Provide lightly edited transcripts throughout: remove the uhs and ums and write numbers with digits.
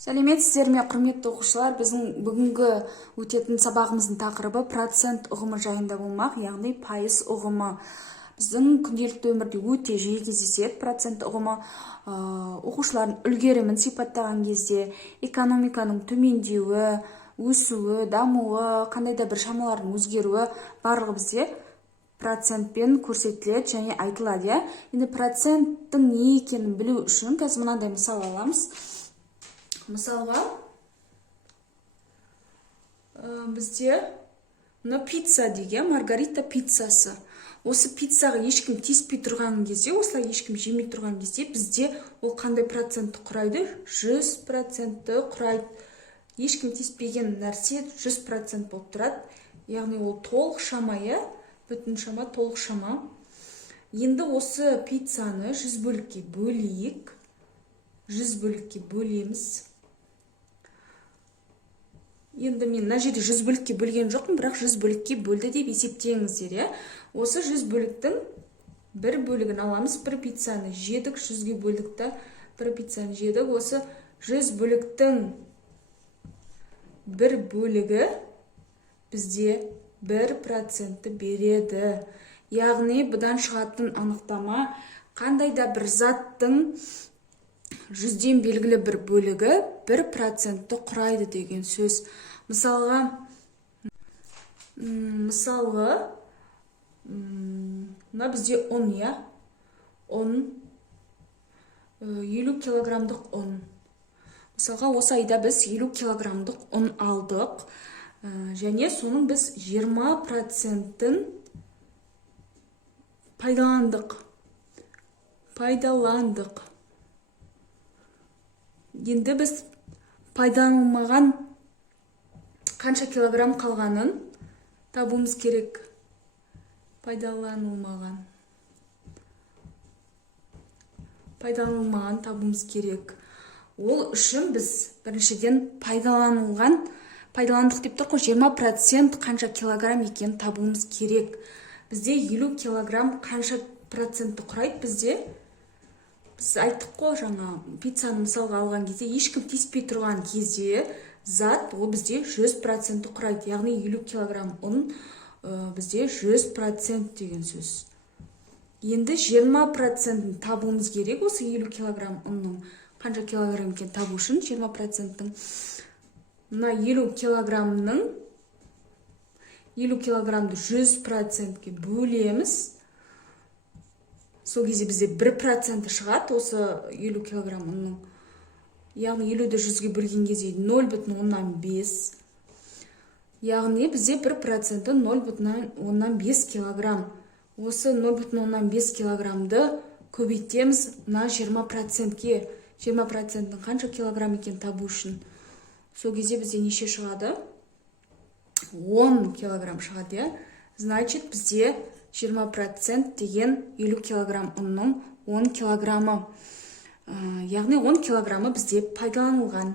Сәлеметсіздер ме, құрметті оқушылар? Біздің бүгінгі өтетін сабағымыздың тақырыбы процент ұғымы жайында болмақ, яғни пайыз ұғымы. Біздің күнделікті өмірде өте жиі кездеседі процент ұғымы. Оқушылардың үлгерімін сипаттаған кезде экономиканың төмендеуі, өсуі, дамуы, қандай да бір шамалардың өзгеруі барлығы бізде процентпен көрсетіледі және айтылады. Енді проценттің не екенін білу үшін қазір мынандай мысал аламыз. Мысалға, бізде мына пицца деген, маргарита пиццасы. Осы пиццаға ешкім тиіспей тұрған кезде, осылай ешкім жемей тұрған кезде, бізде ол қандай процентті құрайды? 100% құрайды. Ешкім тиіспеген нәрсе 100% болып тұрады. Яғни ол толық шама, бүтін шама, толық шама. Енді осы пиццаны 100 бөлікке бөлейік. 100 бөлікке бөлеміз. Енді мен мына жерде 100 бөлікке бөлген жоқпын, бірақ 100 бөлікке бөлді деп есептеңіздер. Осы 100 бөліктің бір бөлігін аламыз, бір пиццаны жедік, 100-ге бөлдік, бір пиццаны жедік. Осы 100 бөліктің бір бөлігі бізде 1% береді. Яғни бұдан шығатын анықтама қандай да бір заттың 100-ден белгілі бір бөлігі 1% құрайды деген сөз. Мысалға, мына бізде 10, 50 килограмдық 10. Мысалға, осы айда біз 50 килограмдық 10 алдық, және соның біз 20%-ін пайдаландық. Енді біз пайдаланылмаған қанша килограмм қалғанын табуымыз керек. Пайдаланылмаған табуымыз керек. Ол үшін біз біріншіден пайдаландық деп тұр ғой, 20% қанша килограмм екен табуымыз керек. Бізде 50 килограмм қанша процентті құрайды бізде? Біз айттық қой, жаңа пиццаны мысалға алған кезде, ешкім тиіспей тұрған кезде зат ол бізде 100% құрайды. Яғни 50 килограмм ұн бізде 100% деген сөз. Енді 20%-ін табуымыз керек осы 50 килограмм ұнның. Қанша килограмм екен табу үшін 20%-ін. Мына 50 килограммды 100%-ке бөлеміз. Сол кезде бізде 1% шығады осы 50 килограмм ұнның. Яғни 50-ді 100-ге бөлген кезде 0,5. Яғни бізде 1% 0,5 килограмм. Осы 0,5 килограммды көбейтеміз мына 20%-ке. 20%-ның қанша килограмм екен табу үшін. Сол кезде бізде неше шығады? 10 килограмм шығады. Значит, бізде 20% деген 50 килограмм ұнның 10 килограммы. Яғни 10 килограммы бізде пайдаланылған.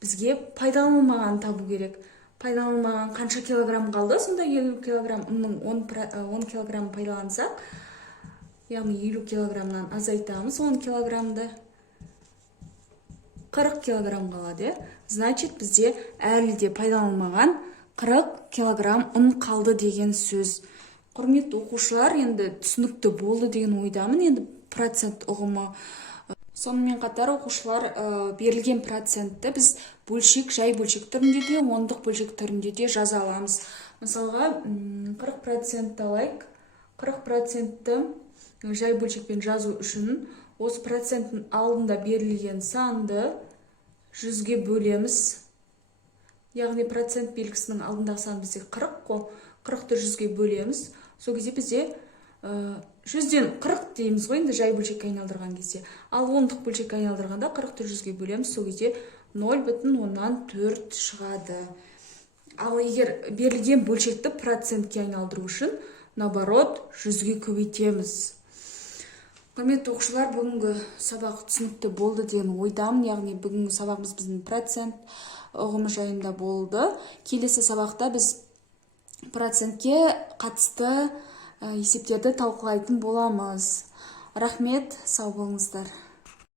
Бізге пайдаланылмаған табу керек. Пайдаланылмаған қанша килограмм қалды? Сонда 50 килограмм ұнның 10 килограмм пайдалансақ, яғни 50 килограммнан азайтамыз 10 килограммды. 40 килограмм қалады. Значит, бізде әлі де пайдаланылмаған 40 килограмм ұн қалды деген сөз. Құрметті оқушылар, енді түсінікті болды деген ойдамын. Енді процент ұғымы. Сонымен қатар оқушылар берілген процентті біз бөлшек, жай бөлшек түрінде де, ондық бөлшек түрінде де жаза аламыз. Мысалға, 40% алайық. 40%-ті жай бөлшекпен жазу үшін осы проценттің алдында берілген санды 100-ге бөлеміз. Яғни процент белгісінің алдындағы сан бізде 40 қой. 40-ті 100-ге бөлеміз. Сол кезде бізде 100-ден 40 дейміз ғой, енді жай бөлшекке айналдырған кезде. Ал ондық бөлшекке айналдырғанда 40-ті 100-ге бөлеміз. Сол кезде 0,4 шығады. Ал егер берілген бөлшекті процентке айналдыру үшін, наоборот, 100-ге көбейтеміз. Құрметті оқушылар, бүгінгі сабақ түсінікті болды деген ойдамын. Яғни бүгінгі сабағымыз біздің процент ұғымы жайында болды. Келесі сабақта біз процентке қатысты есептерді талқылайтын боламыз. Рахмет, сау болыңыздар.